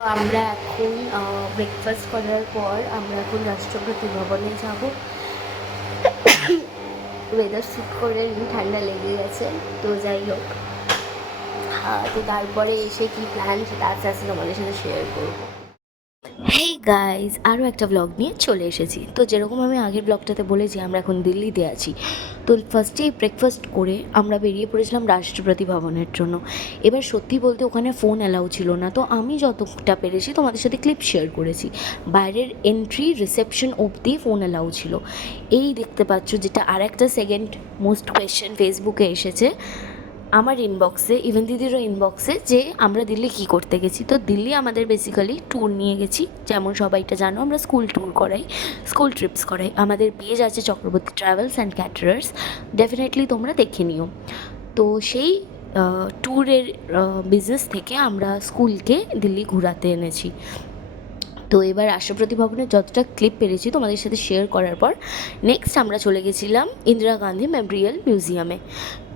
আমরা এখন ব্রেকফাস্ট করার পর আমরা এখন রাষ্ট্রপতি ভবনে যাব। ওয়েদার স্যুট করে ঠান্ডা লেগে গেছে, তো যাই হোক। তো তারপরে এসে কি প্ল্যান সেটা আস্তে আস্তে তোমাদের সাথে শেয়ার করবো। হেই গাইজ, আরও একটা ব্লগ নিয়ে চলে এসেছি। তো যেরকম আমি আগের ব্লগটাতে বলেছি, আমরা এখন দিল্লিতে আছি। তো ফার্স্টেই ব্রেকফাস্ট করে আমরা বেরিয়ে পড়েছিলাম রাষ্ট্রপতি ভবনের জন্য। এবার সত্যি বলতে ওখানে ফোন অ্যালাউ ছিল না, তো আমি যতটা পেরেছি তোমাদের সাথে ক্লিপ শেয়ার করেছি। বাইরের এন্ট্রি রিসেপশন অবধি ফোন অ্যালাউ ছিল। এই দেখতে পাচ্ছ, যেটা আর একটা সেকেন্ড মোস্ট কোয়েশ্চেন ফেসবুকে এসেছে আমার ইনবক্সে, ইভেন দিদিরও ইনবক্সে, যে আমরা দিল্লি কী করতে গেছি। তো দিল্লি আমাদের বেসিক্যালি ট্যুর নিয়ে গেছি। যেমন সবাইটা জানো, আমরা স্কুল ট্যুর করাই, স্কুল ট্রিপস করাই। আমাদের পেজ আছে Chakraborty travels and caterers, definitely তোমরা দেখে নিও। তো সেই ট্যুরের বিজনেস থেকে আমরা স্কুলকে দিল্লি ঘোরাতে এনেছি। তো এবার রাষ্ট্রপতি ভবনের যতটা ক্লিপ পেরেছি তোমাদের সাথে শেয়ার করার পর নেক্সট আমরা চলে গেছিলাম ইন্দিরা গান্ধী মেমোরিয়াল মিউজিয়ামে।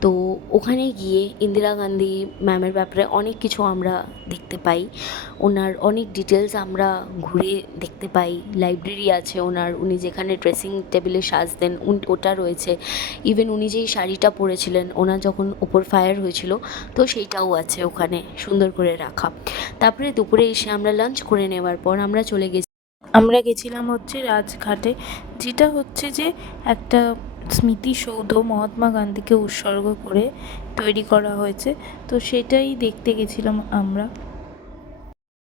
তো ওখানে গিয়ে ইন্দিরা গান্ধী ম্যামের ব্যাপারে অনেক কিছু আমরা দেখতে পাই, ওনার অনেক ডিটেলস আমরা ঘুরে দেখতে পাই। লাইব্রেরি আছে ওনার, উনি যেখানে ড্রেসিং টেবিলে সাজতেন ওটা রয়েছে। ইভেন উনি যেই শাড়িটা পরেছিলেন ওনার যখন ওপর ফায়ার হয়েছিল, তো সেইটাও আছে ওখানে সুন্দর করে রাখা। তারপরে দুপুরে এসে আমরা লাঞ্চ করে নেওয়ার পর আমরা গেছিলাম হচ্ছে রাজঘাটে, যেটা হচ্ছে যে একটা স্মৃতিসৌধ মহাত্মা গান্ধীকে উৎসর্গ করে তৈরি করা হয়েছে। তো সেটাই দেখতে গেছিলাম আমরা।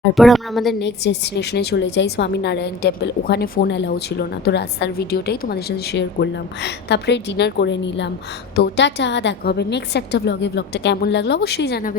তারপর আমরা আমাদের নেক্সট ডেস্টিনেশনে চলে যাই, স্বামীনারায়ণ টেম্পল। ওখানে ফোন অ্যালাউ ছিল না, তো রাস্তার ভিডিওটাই তোমাদের সাথে শেয়ার করলাম। তারপরে ডিনার করে নিলাম। তো টাটা, দেখা হবে নেক্সট একটা ব্লগে। ব্লগটা কেমন লাগলো অবশ্যই জানাবে।